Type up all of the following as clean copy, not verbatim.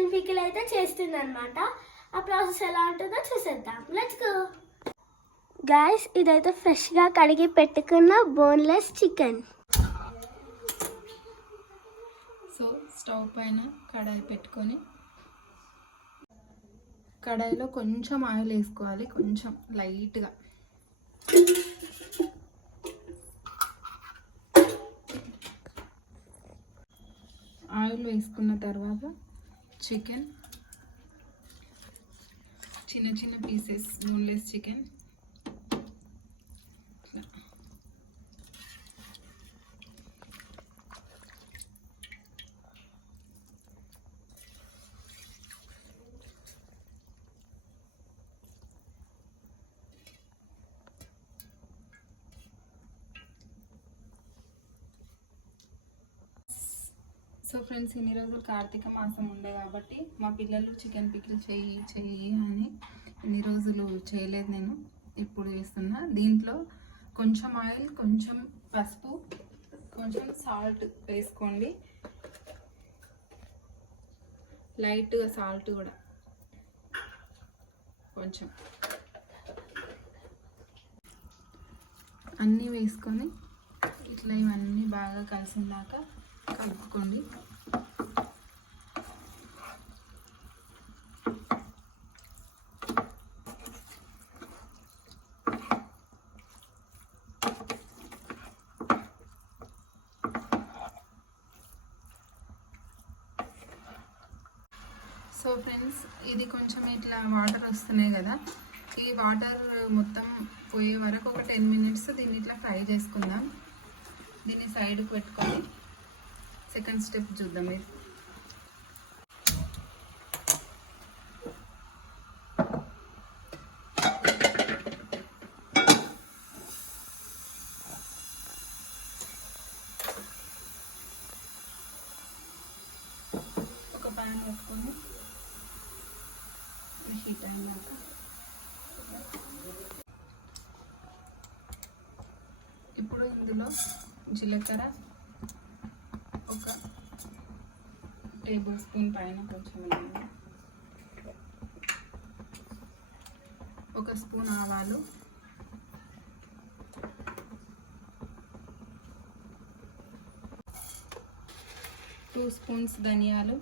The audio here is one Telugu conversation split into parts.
చికెన్ పికిల్ అయితే చేస్తుంది అనమాట. ఆ ప్రాసెస్ ఎలా ఉంటుందో చూసేద్దాం. Let's go. గైస్, ఇదైతే ఫ్రెష్గా కడిగి పెట్టుకున్న బోన్లెస్ చికెన్. సో స్టవ్ పైన కడాయి పెట్టుకొని కడాయిలో కొంచెం ఆయిల్ వేసుకోవాలి, కొంచెం లైట్గా. ఆయిల్ వేసుకున్న తర్వాత చికెన్ చిన్న చిన్న pieces boneless chicken so friends, ఇన్ని రోజులు కార్తీక మాసం ఉండే కాబట్టి మా పిల్లలు చికెన్ పికిల్ చెయ్యి అని ఇన్ని రోజులు చేయలేదు. నేను ఇప్పుడు చేస్తున్నా. దీంట్లో కొంచెం ఆయిల్, కొంచెం పసుపు, కొంచెం సాల్ట్ వేసుకోండి. లైట్గా సాల్ట్ కూడా కొంచెం అన్నీ వేసుకొని ఇట్లా ఇవన్నీ బాగా కలిసిందాక కలుపుకోండి. సో ఫ్రెండ్స్, ఇది కొంచెం ఇట్లా వాటర్ వస్తున్నాయి కదా, ఈ వాటర్ మొత్తం పోయే వరకు ఒక 10 minutes దీన్ని ఇట్లా ఫ్రై చేసుకుందాం. దీన్ని సైడ్కి పెట్టుకొని సెకండ్ స్టెప్ చూద్దాం. మీరు ఒక ప్యాన్ పెట్టుకొని హీట్ అయినాక ఇప్పుడు ఇందులో జీలకర్ర ఒక టేబుల్ స్పూన్ పైన కొంచెం వేయండి, ఒక స్పూన్ ఆవాలు, టూ స్పూన్స్ ధనియాలు,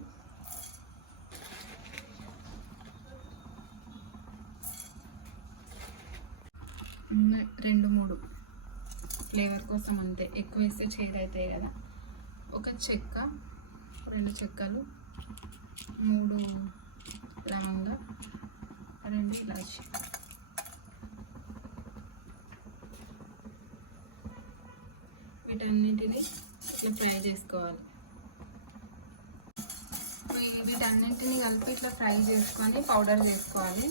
రెండు మూడు ఫ్లేవర్ కోసం అంతే, ఎక్కువ వేస్తే చేదు అవుతాయి కదా. ఒక చెక్క, 2 చెక్కలు, 3 లవంగ, 2 ఇలాచి. వీటన్నిటిని ఇట్లా ఫ్రై చేసుకోవాలి. వీటన్నిటిని కలిపి ఇట్లా ఫ్రై చేసుకొని పౌడర్ చేసుకోవాలి.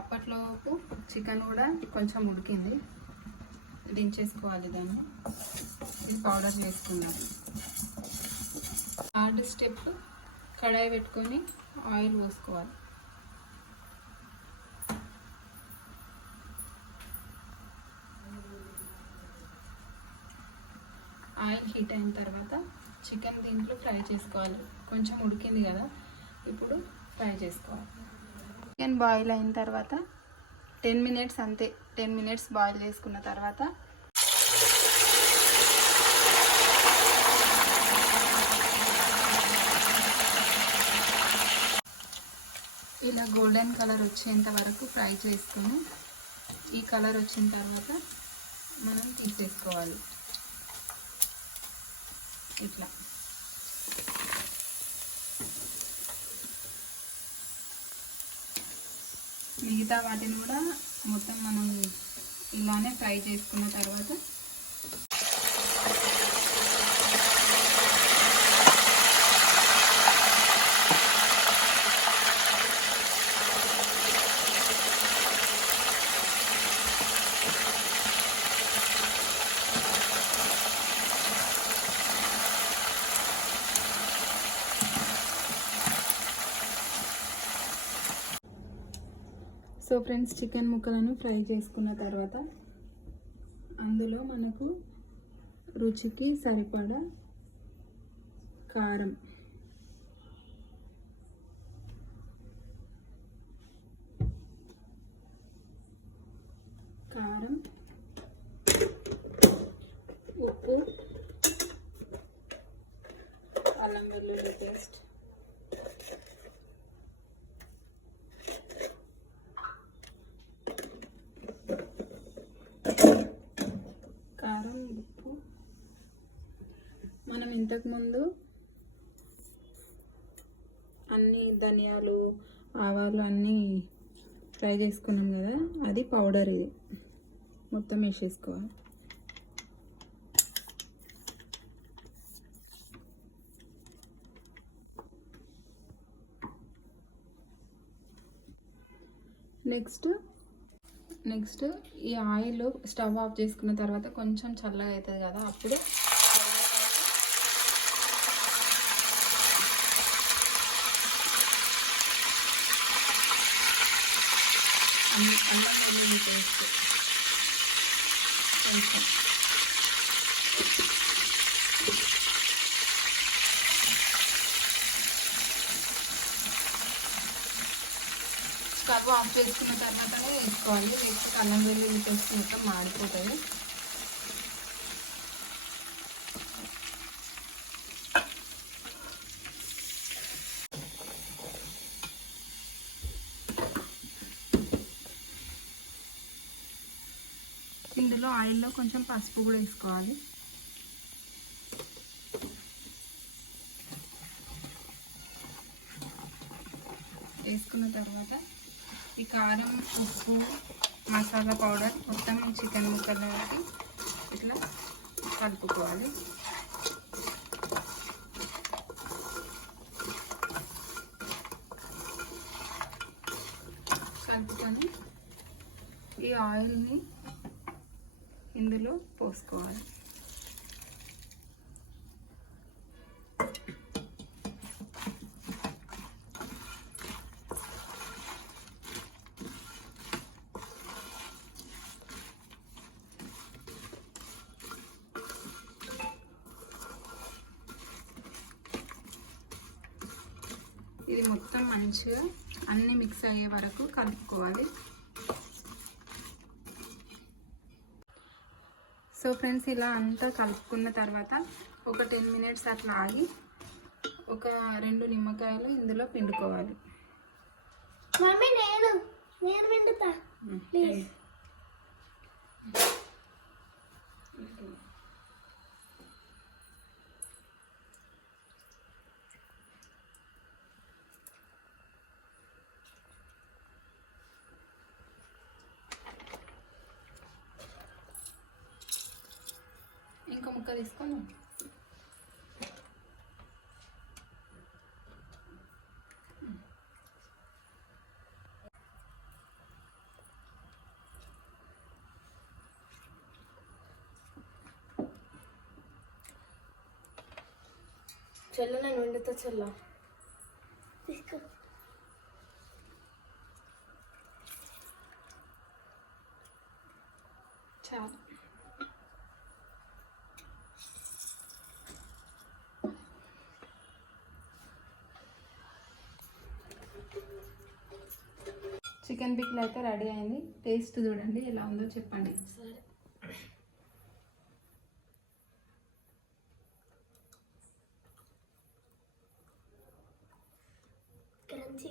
అప్పట్లోపు చికెన్ కూడా కొంచెం ఉడికింది, దించేసుకోవాలి. దాన్ని ఇది పౌడర్ చేసుకుందాం. థర్డ్ స్టెప్, కడాయి పెట్టుకొని ఆయిల్ పోసుకోవాలి. ఆయిల్ హీట్ అయిన తర్వాత చికెన్ దీంట్లో ఫ్రై చేసుకోవాలి. కొంచెం ఉడికింది కదా, ఇప్పుడు ఫ్రై చేసుకోవాలి. చికెన్ బాయిల్ అయిన తర్వాత 10 minutes అంతే, 10 minutes బాయిల్ చేసుకున్న తర్వాత ఇలా గోల్డెన్ కలర్ వచ్చేంత వరకు ఫ్రై చేసుకొని, ఈ కలర్ వచ్చిన తర్వాత మనం తీసేసుకోవాలి. ఇట్లా మిగతా వాటిని కూడా మొత్తం మనం ఇలానే ఫ్రై చేసుకున్న తర్వాత సో ఫ్రెండ్స్, చికెన్ ముక్కలను ఫ్రై చేసుకున్న తర్వాత అందులో మనకు రుచికి సరిపడా కారం, కారం, ఉప్పు, అల్లం వెల్లుల్లి పేస్ట్, కారం, ఉప్పు. మనం ఇంతకుముందు అన్ని ధనియాలు, ఆవాలు అన్నీ ఫ్రై చేసుకున్నాం కదా, అది పౌడర్. ఇది మొత్తం వేసేసుకోవాలి. నెక్స్ట్ ఈ ఆయిల్ స్టవ్ ఆఫ్ చేసుకున్న తర్వాత కొంచెం చల్లగా అవుతుంది కదా, అప్పుడు అల్లం వెల్లుల్లి పేస్ట్ కొంచెం, స్టవ్ ఆఫ్ చేసుకున్న తర్వాతనే వేసుకోవాలి, లేకపోతే అల్లం వెల్లుల్లి పేస్ట్ మొత్తం మాడిపోతుంది. ఇందులో ఆయిల్లో కొంచెం పసుపు కూడా వేసుకోవాలి. వేసుకున్న తర్వాత ఈ కారం, ఉప్పు, మసాలా పౌడర్ మొత్తం చికెన్ ముక్కలకి ఇట్లా కలుపుకోవాలి. కలుపుకొని ఈ ఆయిల్ని ఇందులో పోసుకోవాలి. ఇది మొత్తం మంచిగా అన్నీ మిక్స్ అయ్యే వరకు కలుపుకోవాలి. సో ఫ్రెండ్స్, ఇలా అంతా కలుపుకున్న తర్వాత ఒక 10 minutes అట్లా ఆగి ఒక 2 నిమ్మకాయలు ఇందులో పిండుకోవాలి. మమ్మీ నేను పిండుతా ప్లీజ్. ఇంకో ముక్క తీసుకొని చెల్ల నేను వండుతా చెల్ల తీసుకో. చాలు. చికెన్ పికిల్ అయితే రెడీ అయింది. టేస్ట్ చూడండి ఎలా ఉందో చెప్పండి. సరే,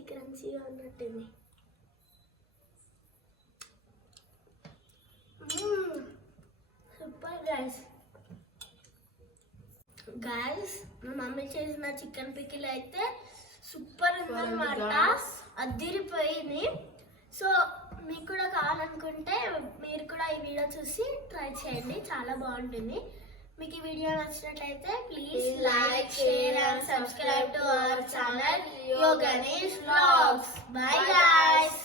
క్రంచీగా ఉన్నట్టుంది. Super guys. మా మమ్మీ చేసిన చికెన్ పికిల్ అయితే సూపర్ ఉందన్నమాట, అదిరిపోయింది. సో మీకు కూడా కావాలనుకుంటే మీరు కూడా ఈ వీడియో చూసి ట్రై చేయండి, చాలా బాగుంటుంది. మీకు ఈ వీడియో నచ్చినట్లయితే please like, share and subscribe to our channel Yoganish vlogs. Bye guys.